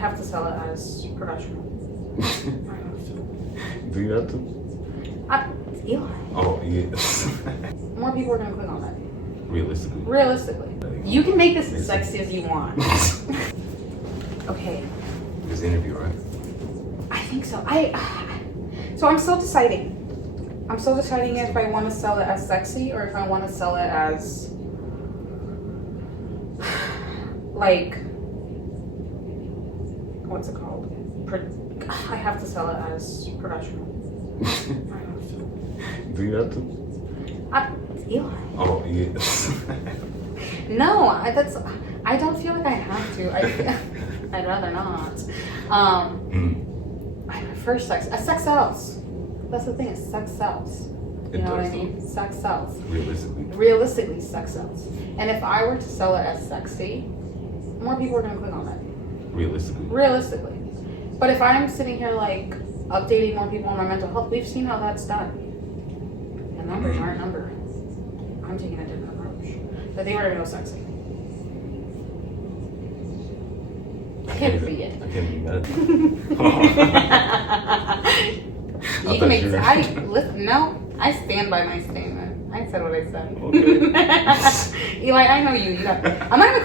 have to sell it as professional. Do you have to? Eli. Oh, yes. More people are gonna click on that. Realistically. You can make this as sexy as you want. Okay. This interview, right? I think so. So I'm still deciding. I'm still deciding if I want to sell it as sexy or if I want to sell it as like, what's it called? I have to sell it as professional. Do you have to? Eli. Oh, yes. No, I don't feel like I have to. I'd rather not. I prefer sex. Sex sells. That's the thing. Is sex sells. You know what I mean? Sex sells. Realistically, sex sells. And if I were to sell it as sexy, more people are gonna click on that. Realistically. But if I'm sitting here like updating more people on my mental health, we've seen how that's done. The numbers aren't number. I'm taking a different approach. But they were gonna go sexy. Period. I can't be mad. You can make. Listen. No, I stand by my statement. I said what I said. Okay. Eli, I know you. I'm not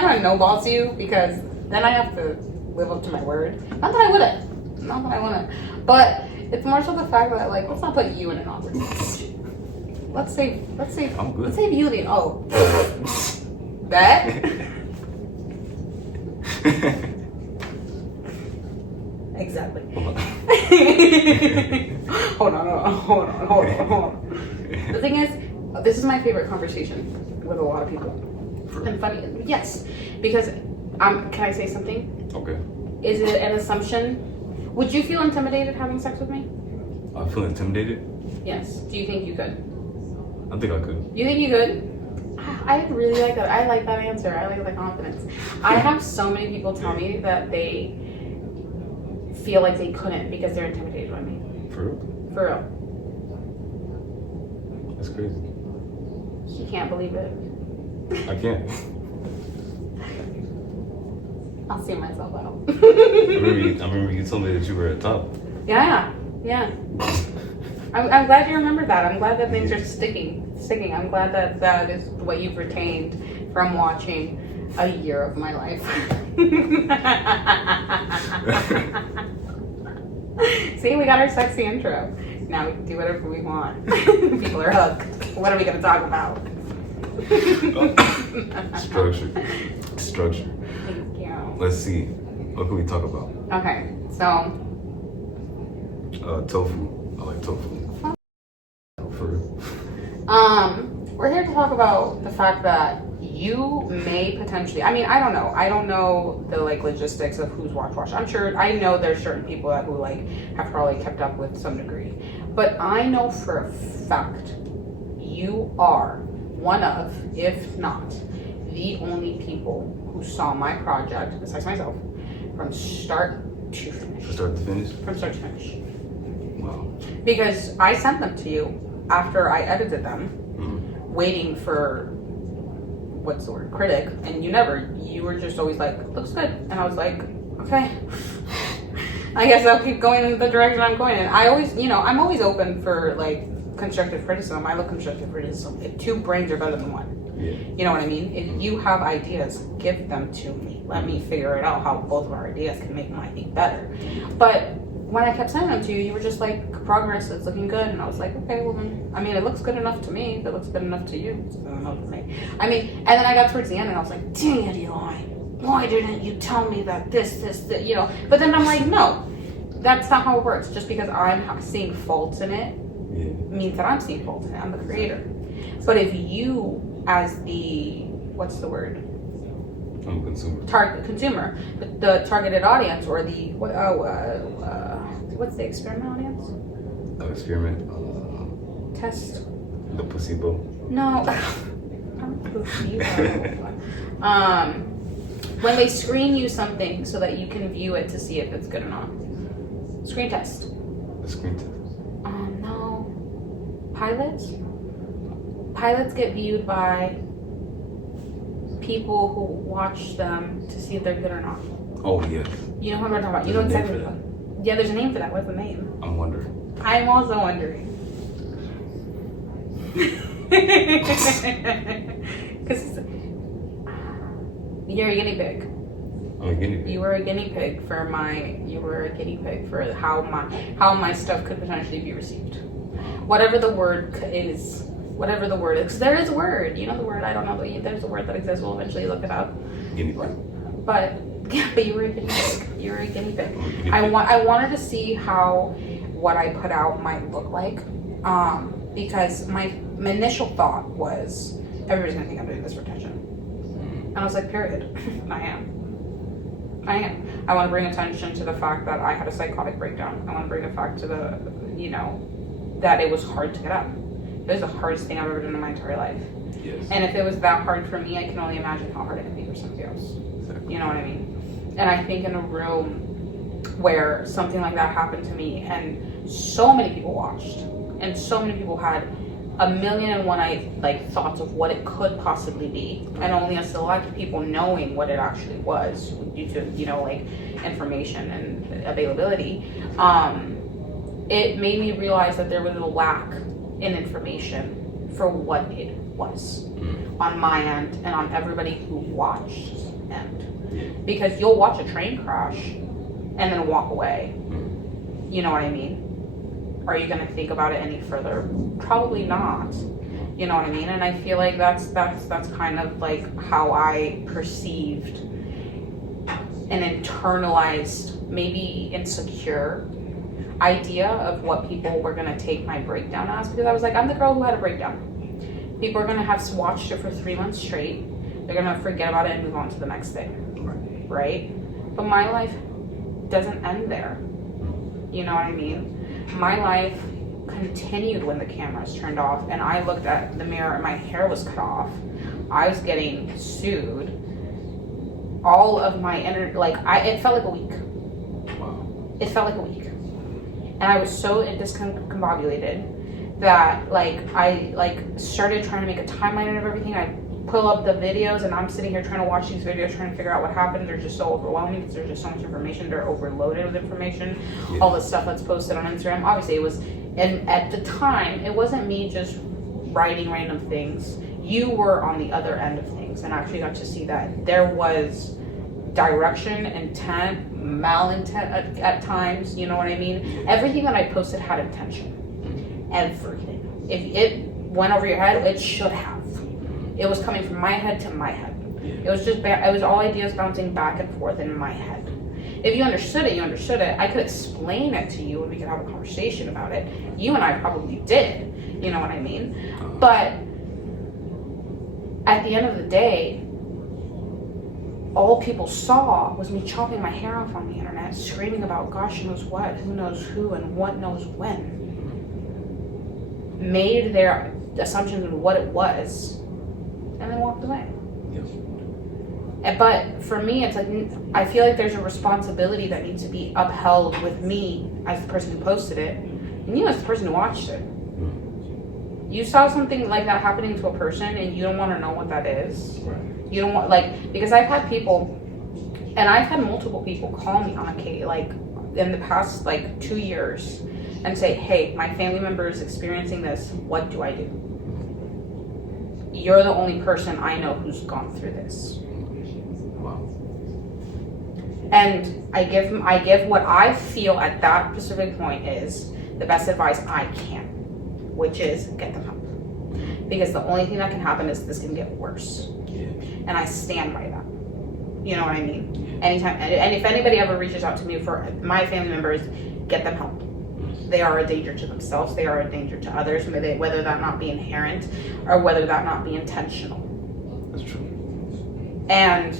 gonna no boss you because then I have to live up to my word. Not that I wouldn't. But it's more so the fact that like let's not put you in an awkward situation. Let's say I'm good. Let's save you the that. Exactly. Hold on. The thing is, this is my favorite conversation with a lot of people. And funny, yes, because can I say something? Okay. Is it an assumption? Would you feel intimidated having sex with me? I feel intimidated. Yes. Do you think you could? I think I could. You think you could? I really like that. I like that answer. I like the confidence. I have so many people tell me that they feel like they couldn't because they're intimidated by me. For real? For real. That's crazy. He can't believe it. I can't. I'll see myself out. I remember you told me that you were at top. Yeah. I'm glad you remembered that. I'm glad that things are sticking. I'm glad that is what you've retained from watching a year of my life. See, we got our sexy intro. Now we can do whatever we want. People are hooked. What are we going to talk about? Structure. Thank you. Let's see. What can we talk about? Okay, so. Tofu. I like tofu. For real. We're here to talk about the fact that you may potentially, I don't know. I don't know the logistics of who's watch. I know there's certain people who have probably kept up with some degree. But I know for a fact you are one of, if not the only people who saw my project, besides myself, from start to finish. From start to finish. Wow. Because I sent them to you after I edited them, waiting for critic, and you were just always like, looks good, and I was like, okay, I guess I'll keep going in the direction I'm going. And I always, I'm always open for constructive criticism. I love constructive criticism. If two brains are better than one. Yeah. You know what I mean? If you have ideas, give them to me. Let me figure it out how both of our ideas can make my thing better. But when I kept sending them to you, you were just like, progress, it's looking good. And I was like, okay, well then, it looks good enough to me. If it looks good enough to you, it's good enough to me. And then I got towards the end and I was like, dang it, Eli. Why didn't you tell me that this, But then I'm like, no, that's not how it works. Just because I'm seeing faults in it means that I'm seeing faults in it. I'm the creator. But if you, as the, what's the word? I'm a consumer. Consumer, the targeted audience, or the what's the experiment audience? Experiment. Test. The placebo. No. When they screen you something so that you can view it to see if it's good or not. Screen test. The screen test. No. Pilots. Pilots get viewed by people who watch them to see if they're good or not. Oh, yes. You know what I'm talking about. You know There's a name exactly for what. Yeah, there's a name for that. What's the name? I'm wondering. I'm also wondering. Because you're a guinea pig. I'm a guinea pig. You were a guinea pig for my. You were a guinea pig for how my stuff could potentially be received. Whatever the word is. Whatever the word is. 'Cause there is a word. You know the word. I don't know. But there's a word that exists. We'll eventually look it up. Guinea pig. But you were a guinea pig. You were a guinea pig. I'm a guinea pig. I wanted to see how what I put out might look like, because my initial thought was everybody's gonna think I'm doing this for attention, and I was like, period. I am. I want to bring attention to the fact that I had a psychotic breakdown. I want to bring the fact to the, that it was hard to get up. It was the hardest thing I've ever done in my entire life. Yes. And if it was that hard for me, I can only imagine how hard it can be for somebody else. Exactly. You know what I mean? And I think in a room where something like that happened to me and so many people watched and so many people had a million and one thoughts of what it could possibly be, and only a select people knowing what it actually was due to information and availability, it made me realize that there was a lack in information for what it was on my end and on everybody who watched end. Because you'll watch a train crash and then walk away. You know what I mean? Are you going to think about it any further? Probably not. You know what I mean? And I feel like that's kind of like how I perceived an internalized, maybe insecure idea of what people were going to take my breakdown as, because I was like, I'm the girl who had a breakdown. People are going to have watched it for 3 months straight. They're going to forget about it and move on to the next thing. Right? But my life doesn't end there. You know what I mean? My life continued when the cameras turned off and I looked at the mirror and my hair was cut off. I was getting sued. All of my energy, it felt like a week. Wow. It felt like a week. And I was so discombobulated that I started trying to make a timeline of everything. I pull up the videos and I'm sitting here trying to watch these videos, trying to figure out what happened. They're just so overwhelming because there's just so much information. They're overloaded with information. Yeah. All the stuff that's posted on Instagram. Obviously it was, and at the time, it wasn't me just writing random things. You were on the other end of things and actually got to see that there was direction, intent, malintent at times, you know what I mean? Everything that I posted had intention. Everything. If it went over your head, it should have. It was coming from my head to my head. It was just, it was all ideas bouncing back and forth in my head. If you understood it, you understood it. I could explain it to you and we could have a conversation about it. You and I probably did, you know what I mean? But at the end of the day, all people saw was me chopping my hair off on the internet, screaming about gosh knows what, who knows who, and what knows when. Made their assumptions of what it was, and then walked away. Yes. But for me, it's like, I feel like there's a responsibility that needs to be upheld with me as the person who posted it, and you as the person who watched it. You saw something like that happening to a person and you don't want to know what that is. Right. You don't want, because I've had people, and I've had multiple people call me on in the past 2 years and say, hey, my family member is experiencing this, what do I do? You're the only person I know who's gone through this. Wow. And I give what I feel at that specific point is the best advice I can, which is get them help. Because the only thing that can happen is this can get worse. Yeah. And I stand by that. You know what I mean? Anytime, and if anybody ever reaches out to me for my family members, get them help. They are a danger to themselves. They are a danger to others, whether that not be inherent or whether that not be intentional. That's true. And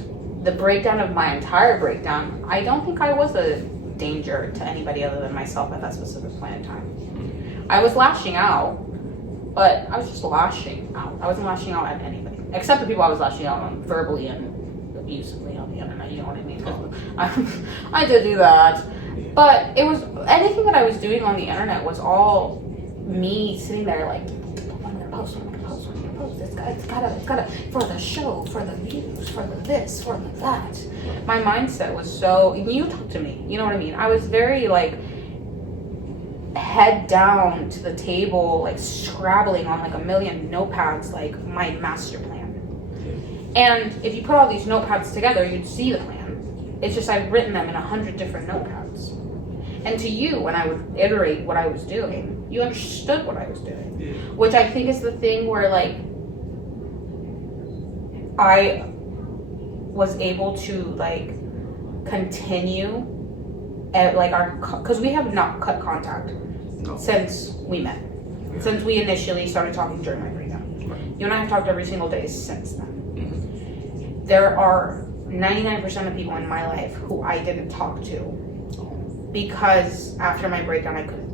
the breakdown of my entire breakdown, I don't think I was a danger to anybody other than myself at that specific point in time. I was lashing out, but I was just lashing out. I wasn't lashing out at anybody, except the people I was lashing out on verbally and abusively on the internet, you know what I mean? I did do that. But it was, anything that I was doing on the internet was all me sitting there I'm gonna post It's gotta, for the show, for the views, for the this, for the that. My mindset was so, you talk to me, you know what I mean? I was very like, head down to the table, like scrabbling on like a million notepads, like my master plan. And if you put all these notepads together, you'd see the plan. It's just I've written them in 100 different notepads. And to you, when I would iterate what I was doing, you understood what I was doing. Yeah. Which I think is the thing where like I was able to like continue at like our, because we have not cut contact No. since we met. Yeah. Since we initially started talking during my breakdown. Right. You and I have talked every single day since then. Mm-hmm. There are 99% of people in my life who I didn't talk to because after my breakdown I couldn't.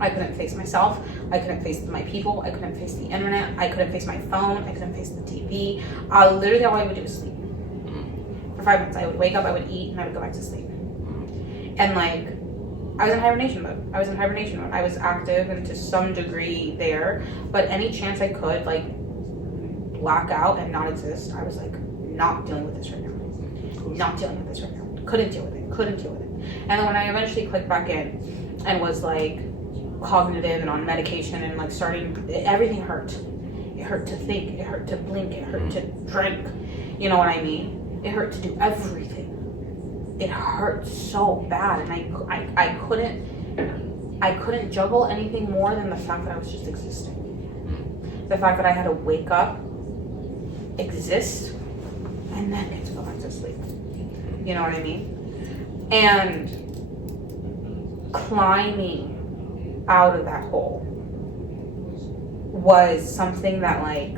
I couldn't face myself. I couldn't face my people. I couldn't face the internet. I couldn't face my phone. I couldn't face the TV. Literally all I would do was sleep. For 5 minutes. I would wake up, I would eat, and I would go back to sleep. And like, I was in hibernation mode. I was active and to some degree there, but any chance I could like black out and not exist, I was like, not dealing with this right now. Not dealing with this right now. Couldn't deal with it. And then when I eventually clicked back in and was like cognitive and on medication and like starting, everything hurt. It hurt to think, it hurt to blink, it hurt to drink. You know what I mean? It hurt to do everything. It hurt so bad, and I couldn't juggle anything more than the fact that I was just existing. The fact that I had to wake up, exist, and then get to go back to sleep. You know what I mean? And climbing out of that hole was something that like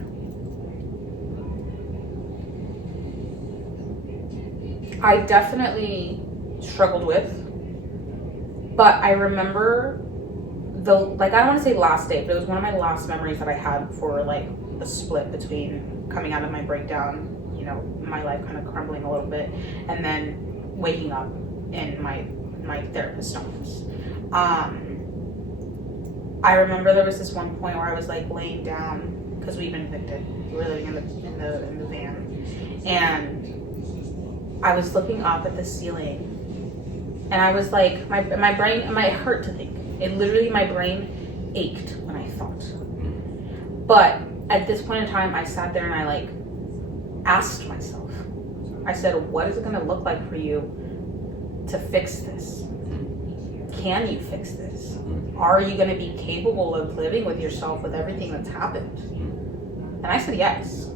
I definitely struggled with, but I remember I don't want to say last day, but it was one of my last memories that I had before like the split between coming out of my breakdown, you know, my life kind of crumbling a little bit, and then waking up in my therapist's office. I remember there was this one point where I was like laying down because we'd been evicted. We were living in the van, and I was looking up at the ceiling, and I was like, my brain, it hurt to think. It literally, my brain ached when I thought. But at this point in time, I sat there and I like asked myself. I said, what is it going to look like for you to fix this? Can you fix this? Are you going to be capable of living with yourself with everything that's happened? And I said yes.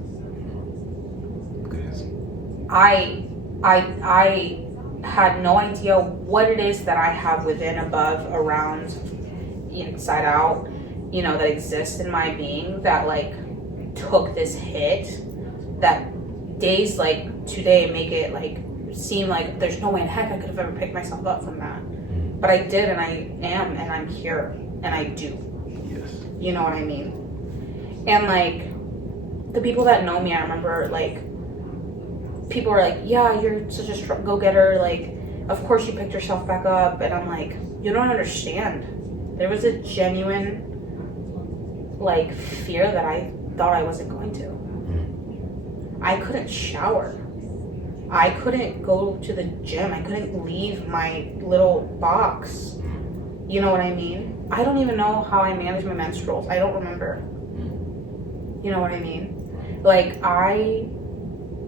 I had no idea what it is that I have within, above, around, inside out, you know, that exists in my being that like took this hit, that days like today make it like seem like there's no way in heck I could have ever picked myself up from that. But I did, and I am, and I'm here, and I do. Yes. You know what I mean? And like, the people that know me, I remember like, people were like, yeah, you're such a go-getter, like, of course you picked yourself back up. And I'm like, you don't understand. There was a genuine like fear that I thought I wasn't going to. I couldn't shower. I couldn't go to the gym. I couldn't leave my little box. You know what I mean? I don't even know how I manage my menstruals. I don't remember. You know what I mean? Like, I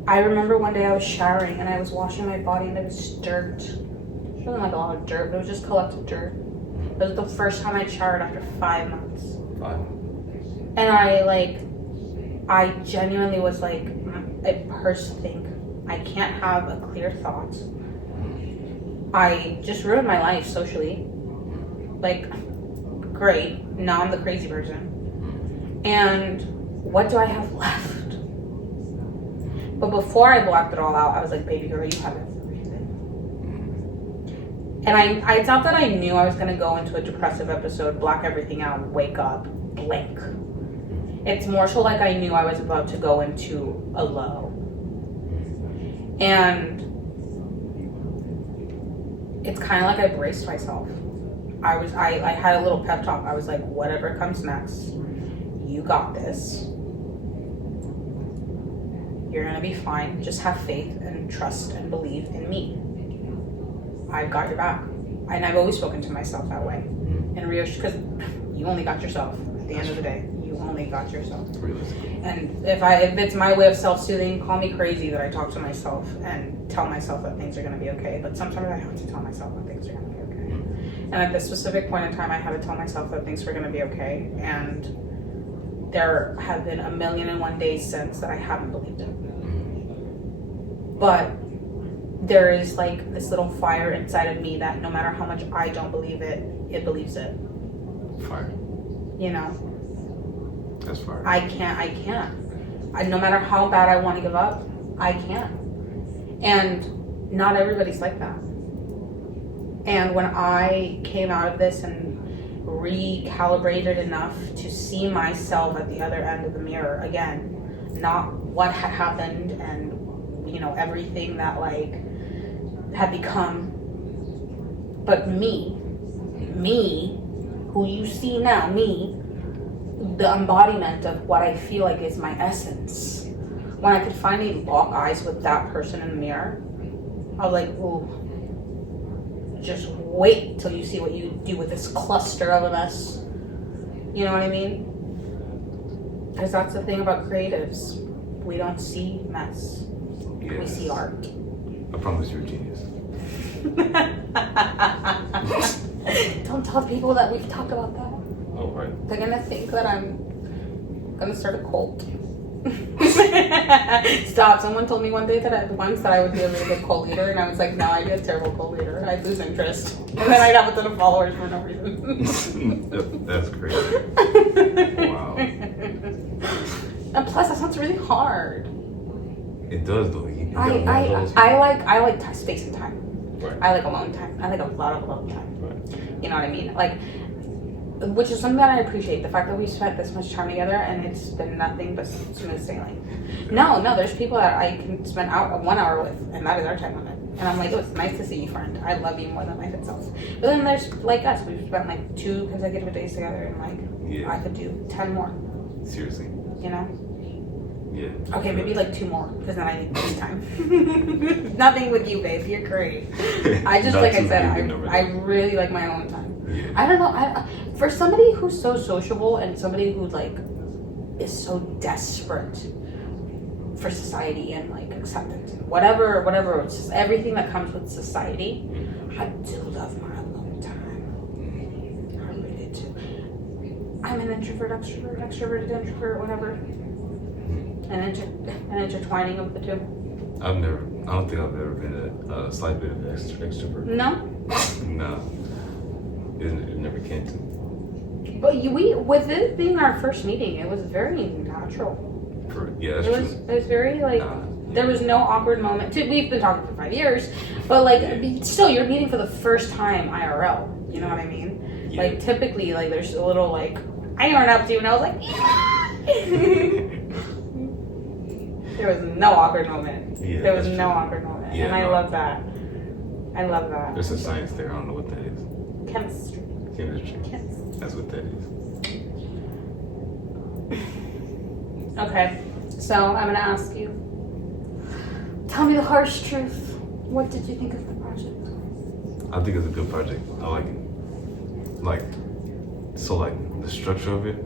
remember one day I was showering and I was washing my body and there was dirt. It wasn't like a lot of dirt, but it was just collected dirt. It was the first time I showered after 5 months. And I genuinely was like, I first think, I can't have a clear thought. I just ruined my life socially. Like, great, now I'm the crazy person. And what do I have left? But before I blocked it all out, I was like, baby girl, you have everything. And it's not that I knew I was gonna go into a depressive episode, block everything out, wake up, blank. It's more so like I knew I was about to go into a low. And it's kind of like I braced myself. I had a little pep talk. I was like, whatever comes next, you got this. You're gonna be fine. Just have faith and trust and believe in me. I've got your back. And I've always spoken to myself that way. And because you only got yourself at the end of the day. You only got yourself. Realistically. And if it's my way of self-soothing, call me crazy that I talk to myself and tell myself that things are gonna be okay. But sometimes I have to tell myself that things are gonna be okay. And at this specific point in time, I had to tell myself that things were gonna be okay. And there have been 1,000,001 days since that I haven't believed it. But there is like this little fire inside of me that no matter how much I don't believe it, it believes it. Fire. You know? That's fire. I can't. No matter how bad I want to give up, I can't. And not everybody's like that. And when I came out of this and recalibrated enough to see myself at the other end of the mirror again, not what had happened and, you know, everything that like had become, but me, who you see now, me, the embodiment of what I feel like is my essence. When I could finally lock eyes with that person in the mirror, I was like, ooh, just wait till you see what you do with this cluster of a mess. You know what I mean? Because that's the thing about creatives. We don't see mess. Yes. We see art. I promise you're a genius. Don't tell people that we've talked about that. Oh, right. They're gonna think that I'm gonna start a cult. Stop. Someone told me one day that I would be a really good cult leader, and I was like, no, I'd be a terrible cult leader. I'd lose interest. And then I'd have a ton of followers for no reason. That's crazy. Wow. And plus, that sounds really hard. It does though. You I like space and time. Right. I like alone time. I like a lot of alone time. Right. You know what I mean? Like, which is something that I appreciate. The fact that we spent this much time together and it's been nothing but smooth sailing. No, there's people that I can spend 1 hour with, and that is our time limit. And I'm like, oh, it's nice to see you, friend. I love you more than life itself. But then there's like us. We've spent like 2 consecutive days together, and like Yeah. I could do 10 more. Seriously. You know? Yeah. Okay, maybe like 2 more, because then I need me time. Nothing with you, babe. You're great. I just, Not like I too said, many good numbers. I really like my own time. Yeah. I don't know. For somebody who's so sociable and somebody who like is so desperate for society and like acceptance, whatever, it's just everything that comes with society. I do love my alone time. I really do. I'm an introvert, extroverted, introvert, whatever. An intertwining of the two. I don't think I've ever been a slight bit of extrovert. No. No. It never came to me. But with it being our first meeting, it was very natural. Yeah, that's true. It was very like there was no awkward moment. We've been talking for 5 years, but like still, you're meeting for the first time IRL. You know what I mean? Yeah. Like typically, like there's a little like I run up to you and I was like, there was no awkward moment. Yeah, There was that's no true. awkward moment, Yeah, and I no. love that. I love that. There's a science there. I don't know what that is. Chemistry. Chemistry. Yes. That's what that is. Okay, so I'm gonna ask you. Tell me the harsh truth. What did you think of the project? I think it's a good project. I like it. Like, so like the structure of it,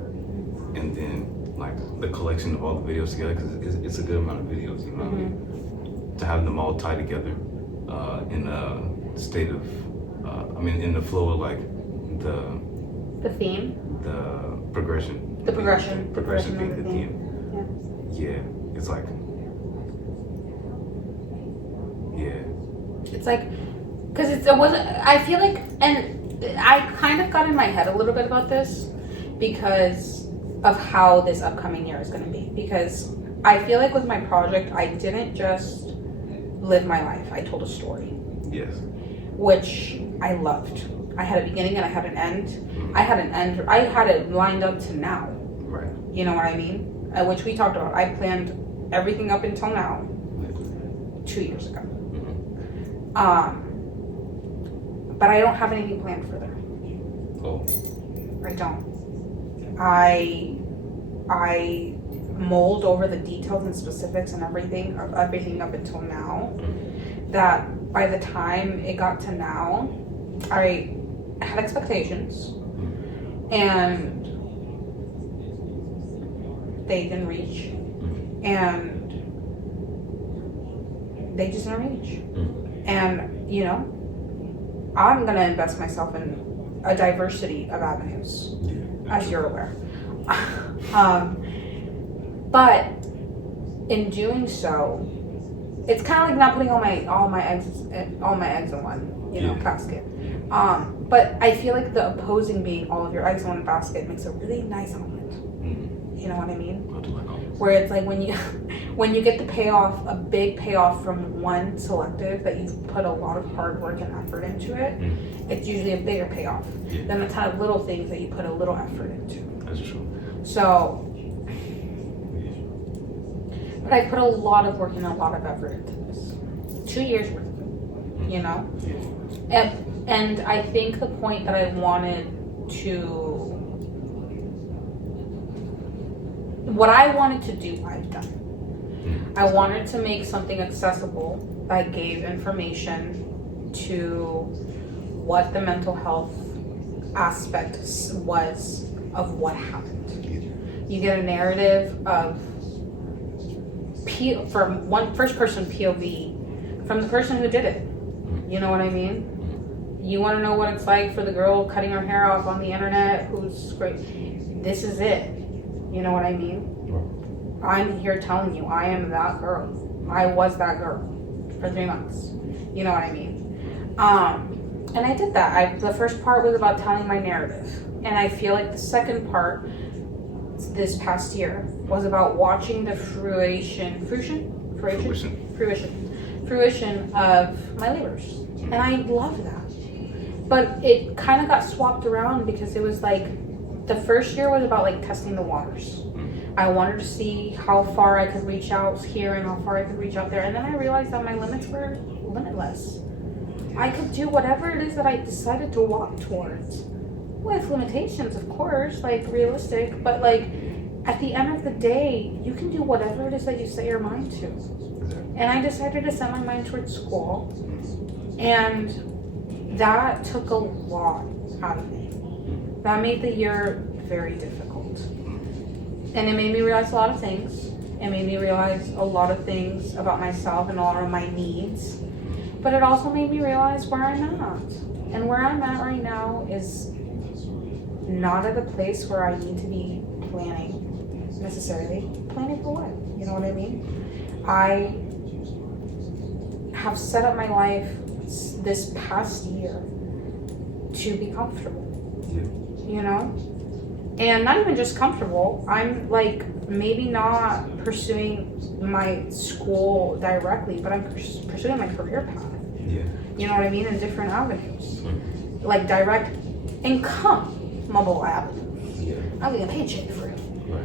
and then like the collection of all the videos together, because it's a good amount of videos, you know what I mean? To have them all tied together in a state of, in the flow of like the theme? the progression. The progression. Progression being of the the theme. Yeah, it's like, yeah. It's like, because it wasn't, I feel like, and I kind of got in my head a little bit about this because of how this upcoming year is going to be. Because I feel like with my project, I didn't just live my life, I told a story. Yes. Which I loved. I had a beginning and I had an end. I had it lined up to now. Right. You know what I mean? Which we talked about. I planned everything up until now 2 years ago. But I don't have anything planned further. Oh. I don't. I mold over the details and specifics and everything up until now, that by the time it got to now, I had expectations and they didn't reach, and they just didn't reach. And you know, I'm gonna invest myself in a diversity of avenues, as you're aware. But in doing so, it's kind of like not putting all my eggs in one, basket. But I feel like the opposing being all of your eggs in one basket makes a really nice omelet. You know what I mean? I do like omelets. Where it's like when you get the payoff, a big payoff from one selective that you've put a lot of hard work and effort into it, it's usually a bigger payoff than the ton of little things that you put a little effort into. That's true. So, but I put a lot of work and a lot of effort into this. 2 years worth of it, you know? And I think the point that I wanted what I wanted to do, I've done. I wanted to make something accessible that gave information to what the mental health aspect was of what happened. You get a narrative of from one first person POV from the person who did it. You know what I mean? You want to know what it's like for the girl cutting her hair off on the internet who's great. This is it. You know what I mean? I'm here telling you, I am that girl. I was that girl for 3 months. You know what I mean? And I did that. The first part was about telling my narrative. And I feel like the second part, this past year, was about watching the fruition of my labors. And I love that. But it kind of got swapped around because it was like, the first year was about like testing the waters. I wanted to see how far I could reach out here and how far I could reach out there. And then I realized that my limits were limitless. I could do whatever it is that I decided to walk towards. With limitations, of course, like realistic. But like, at the end of the day, you can do whatever it is that you set your mind to. And I decided to set my mind towards school. And that took a lot out of me. That made the year very difficult. And it made me realize a lot of things. It made me realize a lot of things about myself and a lot of my needs. But it also made me realize where I'm at. And where I'm at right now is not at a place where I need to be planning necessarily. Planning for what? You know what I mean? I have set up my life this past year to be comfortable. You know? And not even just comfortable. I'm like maybe not pursuing my school directly, but I'm pursuing my career path. You know what I mean? In different avenues. Like direct income-able avenues. I'm getting a paycheck for it.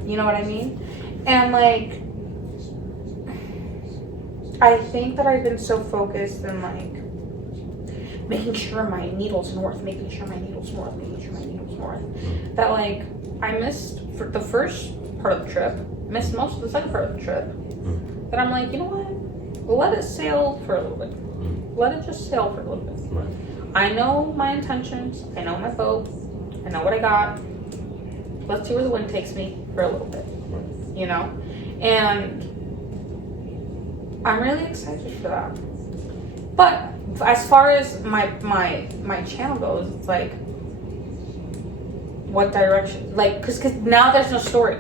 You know what I mean? And like, I think that I've been so focused in like making sure my needle's north, that like I missed for the first part of the trip, missed most of the second part of the trip. That I'm like, you know what? Let it sail for a little bit. Let it just sail for a little bit. I know my intentions. I know my boat. I know what I got. Let's see where the wind takes me for a little bit. You know? And I'm really excited for that. But as far as my channel goes, it's like, what direction? Like, cause now there's no story.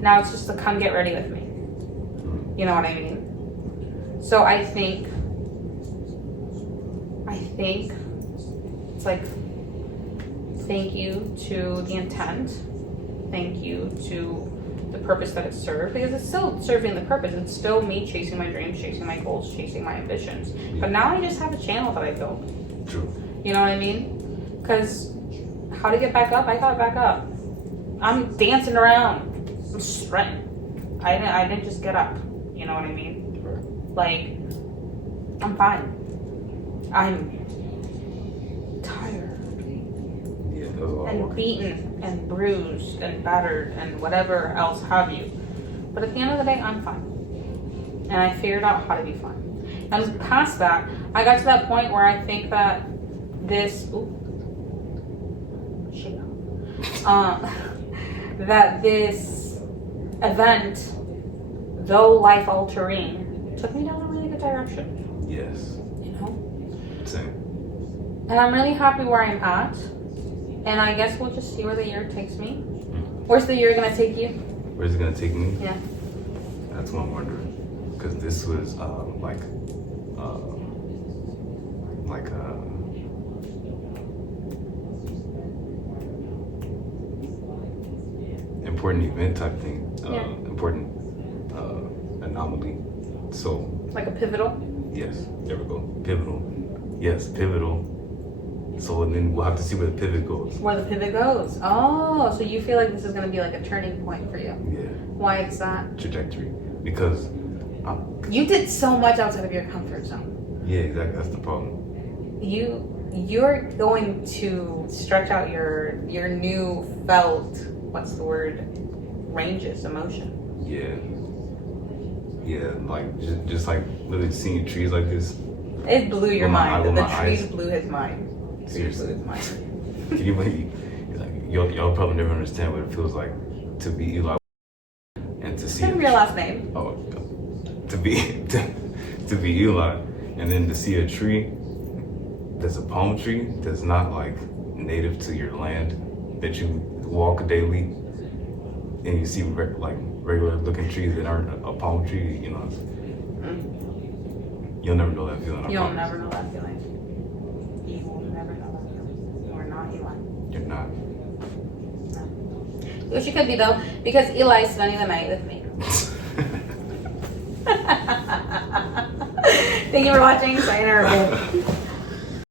Now it's just to come get ready with me. You know what I mean? So I think it's like, thank you to the intent. Thank you to the purpose that it served, because it's still serving the purpose. It's still me chasing my dreams, chasing my goals, chasing my ambitions. But now I just have a channel that I built. True. You know what I mean? Because how to get back up? I got back up. I'm dancing around. I'm sweating. I didn't just get up. You know what I mean? Like, I'm fine. I'm tired. And beaten and bruised and battered and whatever else have you. But at the end of the day, I'm fine. And I figured out how to be fine. And past that, I got to that point where I think that this, that this event, though life altering, took me down a really good direction. Yes. You know? Same. And I'm really happy where I'm at. And I guess we'll just see where the year takes me. Where's the year gonna take you? Where's it gonna take me? Yeah. That's what I'm wondering. Because this was important event type thing. Yeah. Important anomaly. So Like a pivotal? yes, there we go. Pivotal. Yes, pivotal. So then we'll have to see where the pivot goes. Where the pivot goes. Oh, so you feel like this is gonna be like a turning point for you. Yeah. Why is that? Trajectory. Because You did so much outside of your comfort zone. yeah, exactly. That's the problem. You're going to stretch out your new felt, what's the word, ranges, emotion. Yeah. Yeah, like just like literally seeing trees like this. It blew your With my eye- mind. with The my trees eyes. blew his mind. Seriously. Blew his mind. Can you believe? Like, y'all probably never understand what it feels like to be Eli and to see. Tell me your last name. Oh, to be to be Eli, and then to see a tree that's a palm tree that's not like native to your land, that you walk daily, and you see like regular looking trees that aren't a palm tree. You know, you'll never know that feeling. I You'll promise. never know that feeling. You will never know that feeling. You are not Eli. You're not. Which you could be though, because Eli's spending the night with me. Thank you for watching. Sayonara.